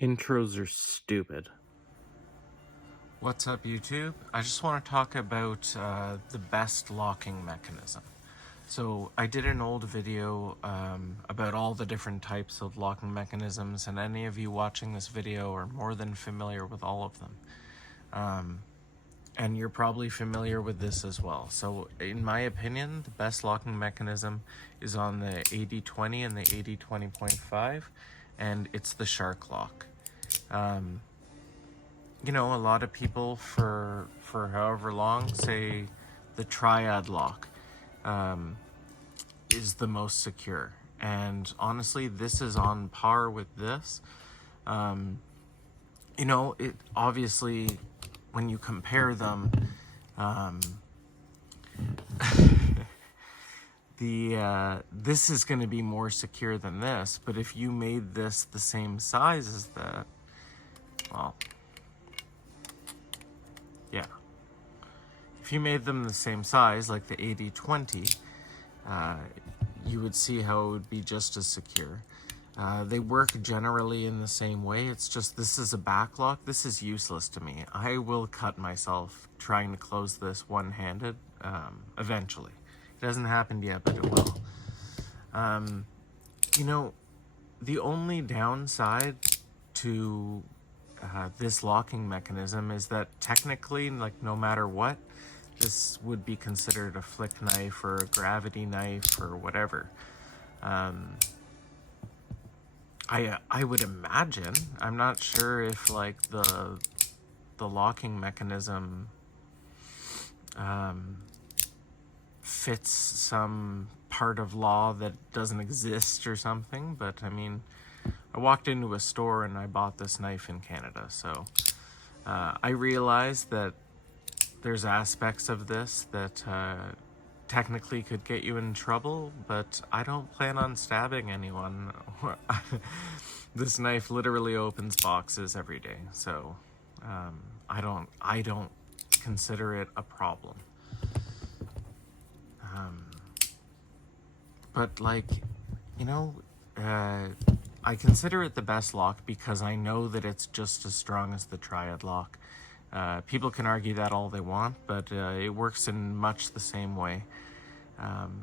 Intros are stupid. What's up, YouTube? I just want to talk about the best locking mechanism. So I did an old video about all the different types of locking mechanisms, and any of you watching this video are more than familiar with all of them. And you're probably familiar with this as well. So in my opinion, the best locking mechanism is on the 80-20 and the 80-20.5, and it's the shark lock. You know, a lot of people for however long say the triad lock is the most secure, and honestly this is on par with this. You know, it obviously, when you compare them, this is going to be more secure than this, but if you made this the same size as that, well, yeah, if you made them the same size, like the 80-20, you would see how it would be just as secure. They work generally in the same way. It's just this is a back lock. This is useless to me. I will cut myself trying to close this one-handed eventually. It hasn't happened yet, but it will. You know, the only downside to this locking mechanism is that technically, like, no matter what, this would be considered a flick knife or a gravity knife or whatever. I would imagine, I'm not sure if like the locking mechanism fits some part of law that doesn't exist or something, but I mean, I walked into a store and I bought this knife in Canada, so I realized that there's aspects of this that technically could get you in trouble, but I don't plan on stabbing anyone. This knife literally opens boxes every day, so I don't consider it a problem. But like, you know, I consider it the best lock because I know that it's just as strong as the triad lock. People can argue that all they want, but it works in much the same way.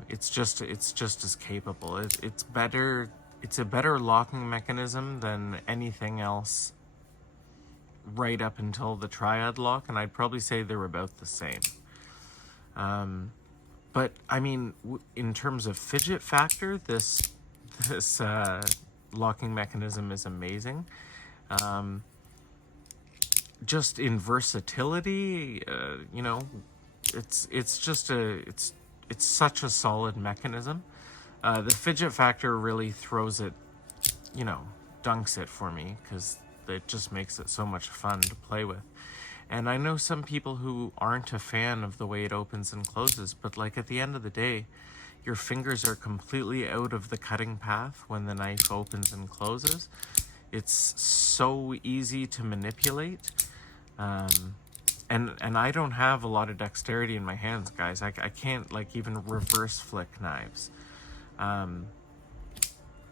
It's just as capable. It's better. It's a better locking mechanism than anything else right up until the triad lock, and I'd probably say they're about the same. But I mean, in terms of fidget factor, this locking mechanism is amazing. Just in versatility, you know, it's such a solid mechanism. The fidget factor really throws it, you know, dunks it for me, because it just makes it so much fun to play with. And I know some people who aren't a fan of the way it opens and closes, but like at the end of the day, your fingers are completely out of the cutting path when the knife opens and closes. It's so easy to manipulate. And I don't have a lot of dexterity in my hands, guys. I can't like even reverse flick knives.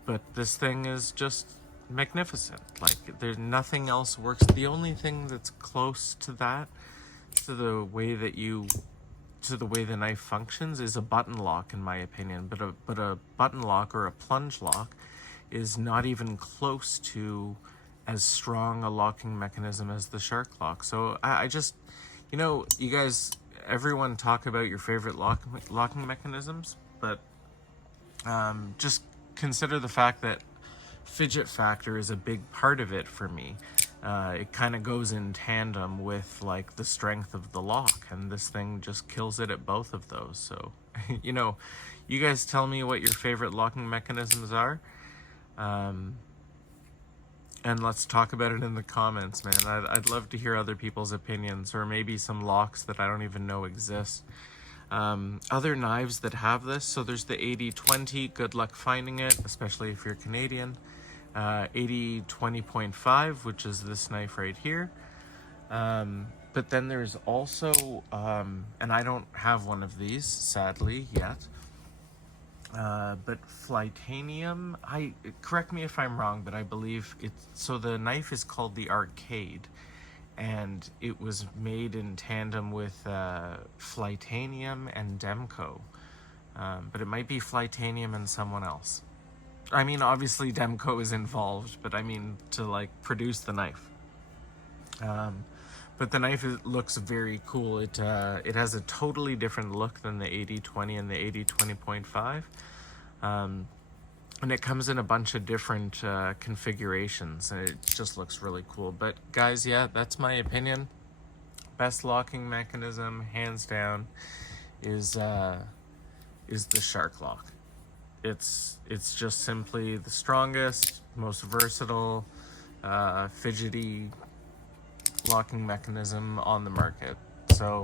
But this thing is just magnificent. Like, there's nothing else works. The only thing that's close to that, to the way the knife functions, is a button lock, in my opinion. But a button lock or a plunge lock is not even close to as strong a locking mechanism as the shark lock. So I just, you know, you guys, everyone talk about your favorite locking mechanisms, but just consider the fact that fidget factor is a big part of it for me. It kind of goes in tandem with like the strength of the lock, and this thing just kills it at both of those. So, you know, you guys tell me what your favorite locking mechanisms are. And let's talk about it in the comments, man. I'd love to hear other people's opinions, or maybe some locks that I don't even know exist. Other knives that have this, so there's the 80-20, good luck finding it, especially if you're Canadian. 80-20.5, which is this knife right here. But then there's also, and I don't have one of these, sadly, yet. But Flytanium, correct me if I'm wrong, but I believe it's, so the knife is called the Arcade, and it was made in tandem with Flytanium and Demco. But it might be Flytanium and someone else. I mean, obviously Demco is involved, but I mean to like produce the knife. But the knife looks very cool. It has a totally different look than the 80-20 and the 80-20.5. And it comes in a bunch of different configurations, and it just looks really cool. But guys, yeah, that's my opinion. Best locking mechanism, hands down, is the Shark Lock. It's just simply the strongest, most versatile, fidgety locking mechanism on the market. So